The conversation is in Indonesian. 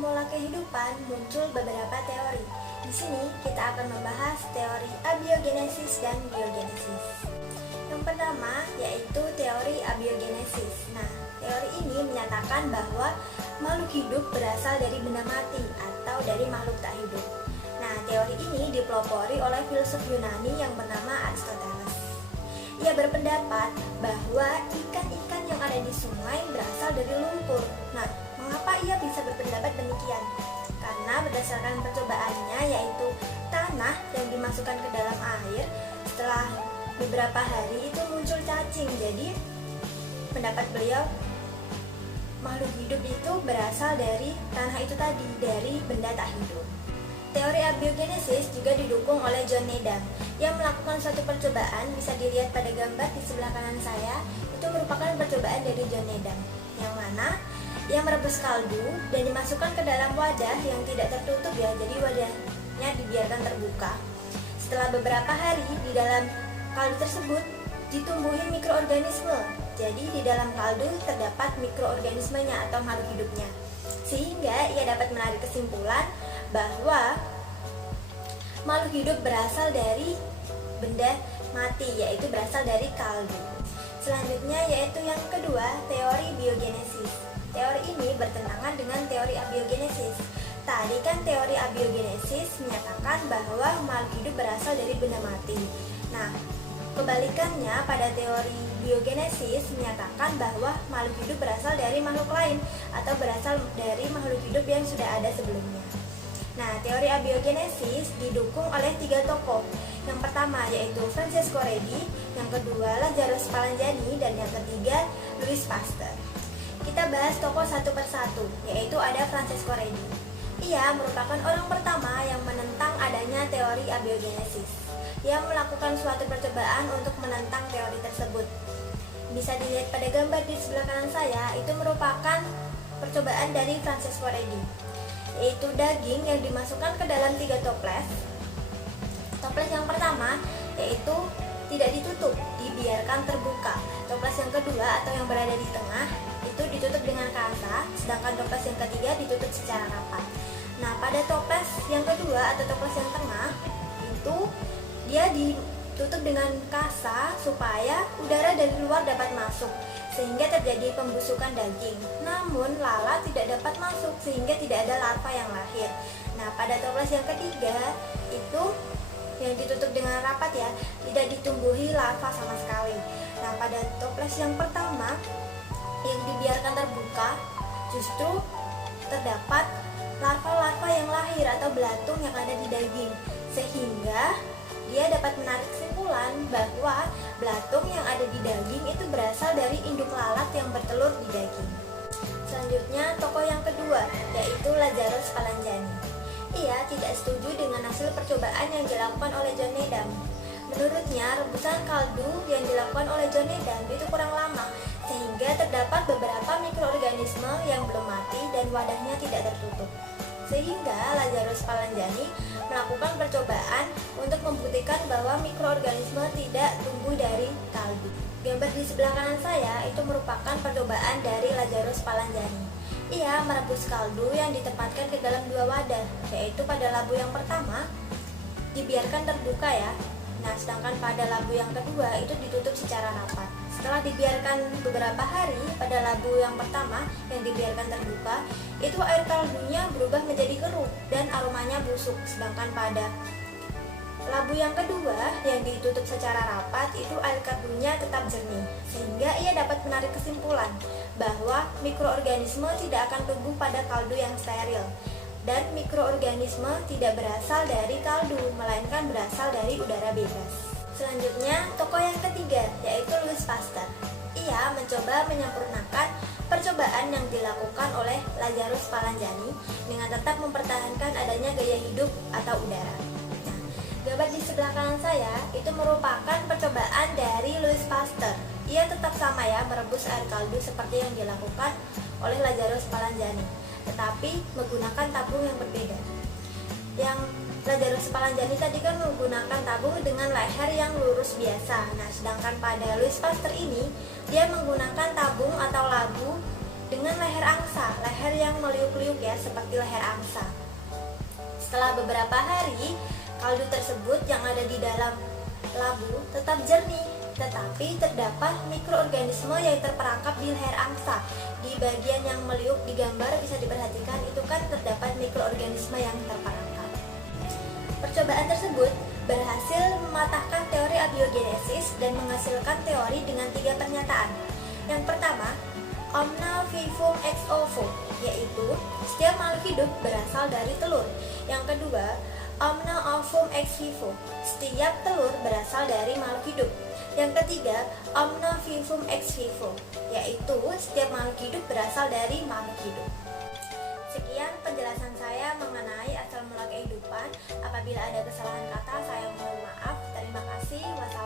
formula kehidupan muncul beberapa teori. Di sini kita akan membahas teori abiogenesis dan biogenesis. Yang pertama yaitu teori abiogenesis. Nah, teori ini menyatakan bahwa makhluk hidup berasal dari benda mati atau dari makhluk tak hidup. Nah, teori ini dipelopori oleh filsuf Yunani yang bernama Aristoteles. Ia berpendapat bahwa ikan-ikan yang ada di sungai berasal dari lumpur. Nah, mengapa ia bisa berpendapat demikian? Karena berdasarkan percobaannya, yaitu tanah yang dimasukkan ke dalam air, setelah beberapa hari itu muncul cacing. Jadi, pendapat beliau, makhluk hidup itu berasal dari tanah itu tadi, dari benda tak hidup. Teori abiogenesis juga didukung oleh John Needham yang melakukan suatu percobaan, bisa dilihat pada gambar di sebelah kanan saya. Itu merupakan percobaan dari John Needham, yang mana ia merebus kaldu dan dimasukkan ke dalam wadah yang tidak tertutup ya, jadi wadahnya dibiarkan terbuka. Setelah beberapa hari, di dalam kaldu tersebut ditumbuhi mikroorganisme. Jadi di dalam kaldu terdapat mikroorganismenya atau makhluk hidupnya, sehingga ia dapat menarik kesimpulan bahwa makhluk hidup berasal dari benda mati, yaitu berasal dari kaldu. Selanjutnya yaitu yang kedua, teori biogenesis. Teori ini bertentangan dengan teori abiogenesis. Tadi kan teori abiogenesis menyatakan bahwa makhluk hidup berasal dari benda mati. Nah, kebalikannya pada teori biogenesis menyatakan bahwa makhluk hidup berasal dari makhluk lain atau berasal dari makhluk hidup yang sudah ada sebelumnya. Nah, teori abiogenesis didukung oleh 3 tokoh. Yang pertama yaitu Francesco Redi, yang kedua Lazarus Spallanzani, dan yang ketiga Louis Pasteur. Kita bahas tokoh satu persatu, yaitu ada Francesco Redi. Ia merupakan orang pertama yang menentang adanya teori abiogenesis. Ia melakukan suatu percobaan untuk menentang teori tersebut. Bisa dilihat pada gambar di sebelah kanan saya, itu merupakan percobaan dari Francesco Redi, yaitu daging yang dimasukkan ke dalam 3 toples. Toples yang pertama yaitu tidak ditutup, dibiarkan terbuka. Toples yang kedua atau yang berada di tengah itu ditutup dengan kasa, sedangkan toples yang ketiga ditutup secara rapat. Nah, pada toples yang kedua atau toples yang tengah itu dia ditutup dengan kasa supaya udara dari luar dapat masuk, sehingga terjadi pembusukan daging. Namun lalat tidak dapat masuk sehingga tidak ada larva yang lahir. Nah, pada toples yang ketiga itu yang ditutup dengan rapat ya, tidak ditumbuhi larva sama sekali. Nah, pada toples yang pertama yang dibiarkan terbuka justru terdapat larva-larva yang lahir atau belatung yang ada di daging, sehingga dia dapat menarik kesimpulan bahwa belatung yang ada di daging itu berasal dari induk lalat yang bertelur di daging. Selanjutnya, tokoh yang kedua yaitu Lazarus Spallanzani. Ia tidak setuju dengan hasil percobaan yang dilakukan oleh John Needham. Menurutnya, rebusan kaldu yang dilakukan oleh John Needham itu kurang lama, sehingga terdapat beberapa mikroorganisme yang belum mati dan wadahnya tidak tertutup. Sehingga Lazarus Spallanzani melakukan percobaan untuk membuktikan bahwa mikroorganisme tidak tumbuh dari kaldu. Gambar di sebelah kanan saya itu merupakan percobaan dari Lazarus Spallanzani. Ia merebus kaldu yang ditempatkan ke dalam 2 wadah, yaitu pada labu yang pertama dibiarkan terbuka ya. Nah, sedangkan pada labu yang kedua itu ditutup secara rapat. Setelah dibiarkan beberapa hari, pada labu yang pertama yang dibiarkan terbuka, itu air kaldunya berubah menjadi keruh dan aromanya busuk. Sedangkan pada labu yang kedua yang ditutup secara rapat, itu air kaldunya tetap jernih, sehingga ia dapat menarik kesimpulan bahwa mikroorganisme tidak akan tumbuh pada kaldu yang steril. Dan mikroorganisme tidak berasal dari kaldu, melainkan berasal dari udara bebas. Selanjutnya, tokoh yang ketiga yaitu Louis Pasteur. Ia mencoba menyempurnakan percobaan yang dilakukan oleh Lazarus Spallanzani dengan tetap mempertahankan adanya gaya hidup atau udara. Nah, gambar di sebelah kanan saya itu merupakan percobaan dari Louis Pasteur. Ia tetap sama ya, merebus air kaldu seperti yang dilakukan oleh Lazarus Spallanzani, tetapi menggunakan tabung yang berbeda. Yang Lazarus Spallanzani tadi kan menggunakan tabung dengan leher yang lurus biasa. Nah, sedangkan pada Louis Pasteur ini dia menggunakan tabung atau labu dengan leher angsa, leher yang yang meliuk-liuk ya, seperti leher angsa. Setelah beberapa hari, kaldu tersebut yang ada di dalam labu tetap jernih, tetapi terdapat mikroorganisme yang terperangkap di leher angsa. Di bagian yang meliuk di gambar bisa diperhatikan, itu kan terdapat mikroorganisme yang terperangkap. Percobaan tersebut berhasil mematahkan teori abiogenesis dan menghasilkan teori dengan 3 pernyataan. Yang pertama, omna vivum ex ovo, yaitu setiap makhluk hidup berasal dari telur. Yang kedua, omna ovum ex vivo, setiap telur berasal dari makhluk hidup. Yang ketiga, omna vivum ex vivo, yaitu setiap makhluk hidup berasal dari makhluk hidup. Sekian penjelasan saya mengenai asal mula kehidupan. Apabila ada kesalahan kata, saya mohon maaf. Terima kasih. Wassalamualaikum.